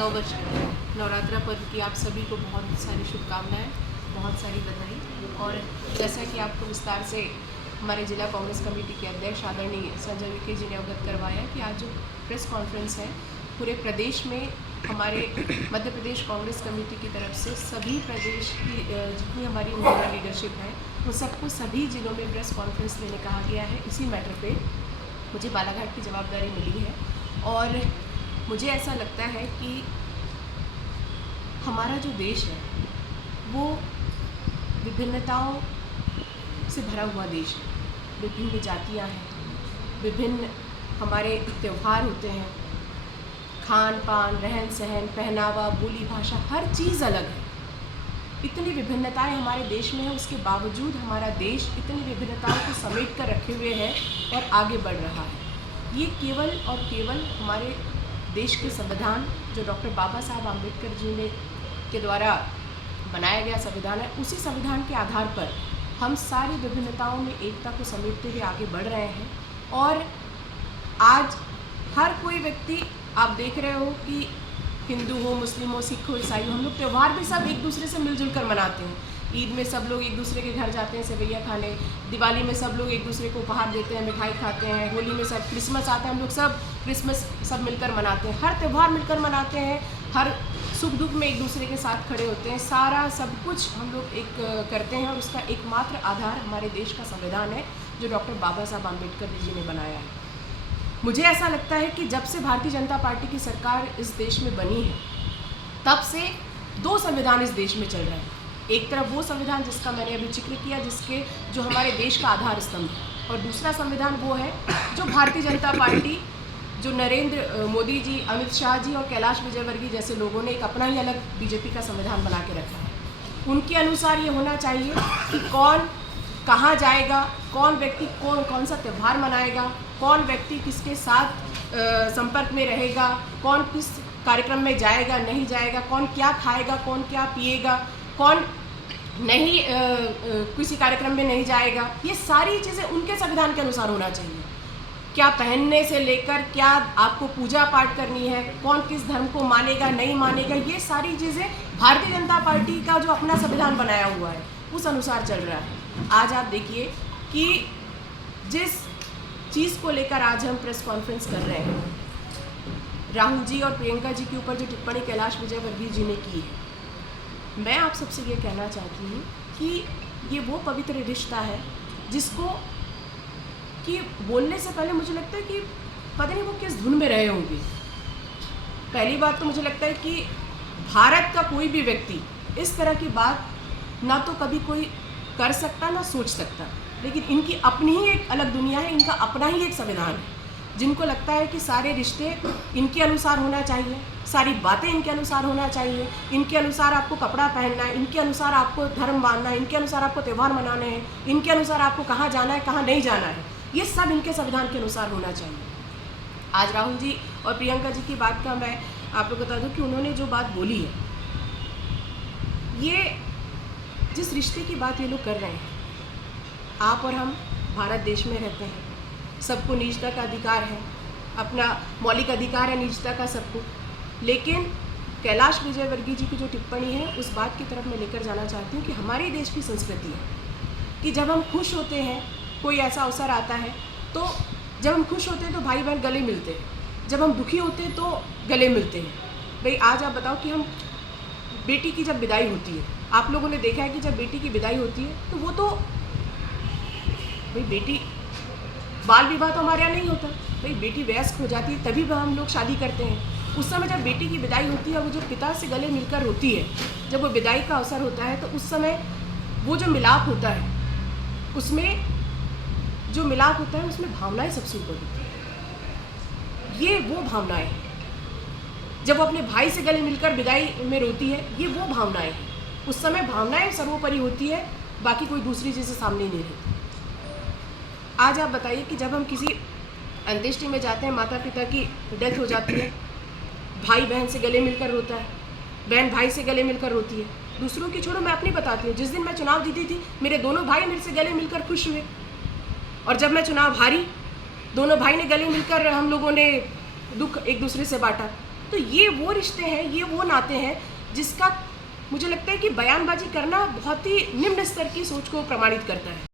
9 बज गए। नवरात्रा पर्व की आप सभी को बहुत सारी शुभकामनाएं, बहुत सारी बधाई। और जैसा कि आपको विस्तार से हमारे जिला कांग्रेस कमेटी के अध्यक्ष आदरणीय संजय विखे जी ने अवगत करवाया कि आज जो प्रेस कॉन्फ्रेंस है पूरे प्रदेश में हमारे मध्य प्रदेश कांग्रेस कमेटी की तरफ से सभी प्रदेश की जितनी हमारी महिला लीडरशिप है उन सबको सभी जिलों में प्रेस कॉन्फ्रेंस लेने कहा गया है। इसी मैटर पे मुझे बालाघाट की जवाबदारी मिली है और मुझे ऐसा लगता है कि हमारा जो देश है वो विभिन्नताओं से भरा हुआ देश है। विभिन्न जातियां हैं, विभिन्न हमारे त्यौहार होते हैं, खान पान, रहन सहन, पहनावा, बोली भाषा, हर चीज़ अलग है। इतनी विभिन्नताएं हमारे देश में है, उसके बावजूद हमारा देश इतनी विभिन्नताओं को समेट कर रखे हुए है और आगे बढ़ रहा है। ये केवल और केवल हमारे देश के संविधान जो डॉक्टर बाबा साहब आम्बेडकर जी ने के द्वारा बनाया गया संविधान है, उसी संविधान के आधार पर हम सारी विभिन्नताओं में एकता को समेटते हुए आगे बढ़ रहे हैं। और आज हर कोई व्यक्ति, आप देख रहे हो कि हिंदू हो, मुस्लिम हो, सिख हो, ईसाई हो, हम लोग त्यौहार भी सब एक दूसरे से मिलजुल कर मनाते हैं। ईद में सब लोग एक दूसरे के घर जाते हैं सेवैया खाने, दिवाली में सब लोग एक दूसरे को उपहार देते हैं, मिठाई खाते हैं, होली में सब, क्रिसमस आता है हम लोग सब क्रिसमस सब मिलकर मनाते हैं, हर त्यौहार मिलकर मनाते हैं, हर सुख दुख में एक दूसरे के साथ खड़े होते हैं। सारा सब कुछ हम लोग एक करते हैं और उसका एकमात्र आधार हमारे देश का संविधान है जो डॉक्टर बाबा साहब आम्बेडकर जी ने बनाया है। मुझे ऐसा लगता है कि जब से भारतीय जनता पार्टी की सरकार इस देश में बनी है तब से दो संविधान इस देश में चल रहे हैं। एक तरफ वो संविधान जिसका मैंने अभी जिक्र किया, जिसके जो हमारे देश का आधार स्तंभ है, और दूसरा संविधान वो है जो भारतीय जनता पार्टी, जो नरेंद्र मोदी जी, अमित शाह जी और कैलाश विजयवर्गीय जैसे लोगों ने एक अपना ही अलग बीजेपी का संविधान बना के रखा है। उनके अनुसार ये होना चाहिए कि कौन कहाँ जाएगा, कौन व्यक्ति कौन सा त्यौहार मनाएगा, कौन व्यक्ति किसके साथ संपर्क में रहेगा, कौन किस कार्यक्रम में जाएगा नहीं जाएगा, कौन क्या खाएगा, कौन क्या पिएगा, कौन नहीं किसी कार्यक्रम में नहीं जाएगा। ये सारी चीज़ें उनके संविधान के अनुसार होना चाहिए। क्या पहनने से लेकर क्या आपको पूजा पाठ करनी है, कौन किस धर्म को मानेगा नहीं मानेगा, ये सारी चीज़ें भारतीय जनता पार्टी का जो अपना संविधान बनाया हुआ है उस अनुसार चल रहा है। आज आप देखिए कि जिस चीज़ को लेकर आज हम प्रेस कॉन्फ्रेंस कर रहे हैं, राहुल जी और प्रियंका जी के ऊपर जो टिप्पणी कैलाश विजयवर्गीय जी ने की है, मैं आप सबसे ये कहना चाहती हूँ कि ये वो पवित्र रिश्ता है जिसको कि बोलने से पहले मुझे लगता है कि पता नहीं वो किस धुन में रहे होंगे। पहली बात तो मुझे लगता है कि भारत का कोई भी व्यक्ति इस तरह की बात ना तो कभी कोई कर सकता ना सोच सकता, लेकिन इनकी अपनी ही एक अलग दुनिया है, इनका अपना ही एक संविधान है, जिनको लगता है कि सारे रिश्ते इनके अनुसार होना चाहिए, सारी बातें इनके अनुसार होना चाहिए, इनके अनुसार आपको कपड़ा पहनना है, इनके अनुसार आपको धर्म मानना है, इनके अनुसार आपको त्यौहार मनाने हैं, इनके अनुसार आपको कहाँ जाना है कहाँ नहीं जाना है, ये सब इनके संविधान के अनुसार होना चाहिए। आज राहुल जी और प्रियंका जी की बात का मैं आप लोग बता दूं कि उन्होंने जो बात बोली है, ये जिस रिश्ते की बात ये लोग कर रहे हैं, आप और हम भारत देश में रहते हैं, सबको निजता का अधिकार है, अपना मौलिक अधिकार है निजता का सबको, लेकिन कैलाश विजयवर्गीय जी की जो टिप्पणी है उस बात की तरफ मैं लेकर जाना चाहती हूँ कि हमारे देश की संस्कृति है कि जब हम खुश होते हैं, कोई ऐसा अवसर आता है, तो जब हम खुश होते हैं तो भाई बहन गले मिलते हैं, जब हम दुखी होते हैं तो गले मिलते हैं। भाई आज आप बताओ कि हम बेटी की जब विदाई होती है, आप लोगों ने देखा है कि जब बेटी की विदाई होती है तो वो तो भाई बेटी, बाल विवाह तो हमारे यहाँ नहीं होता, भाई बेटी वयस्क हो जाती है तभी हम लोग शादी करते हैं। उस समय जब बेटी की विदाई होती है, वो जो पिता से गले मिलकर रोती है, जब वो विदाई का अवसर होता है, तो उस समय वो जो मिलाप होता है, उसमें जो मिलाप होता है उसमें भावनाएं सबसे ऊपर होती है। ये वो भावनाएं हैं जब वो अपने भाई से गले मिलकर विदाई में रोती है, ये वो भावनाएं हैं। उस समय भावनाएं सर्वोपरि होती है, बाकी कोई दूसरी चीज़ें सामने नहीं रहती। आज आप बताइए कि जब हम किसी अंत्येष्टि में जाते हैं, माता पिता की डेथ हो जाती है, भाई बहन से गले मिलकर रोता है, बहन भाई से गले मिलकर रोती है। दूसरों की छोड़ो, मैं अपनी बताती हूँ। जिस दिन मैं चुनाव जीती थी, मेरे दोनों भाई मेरे से गले मिलकर खुश हुए, और जब मैं चुनाव हारी, दोनों भाई ने गले मिलकर हम लोगों ने दुख एक दूसरे से बांटा। तो ये वो रिश्ते हैं, ये वो नाते हैं जिसका मुझे लगता है कि बयानबाजी करना बहुत ही निम्न स्तर की सोच को प्रमाणित करता है।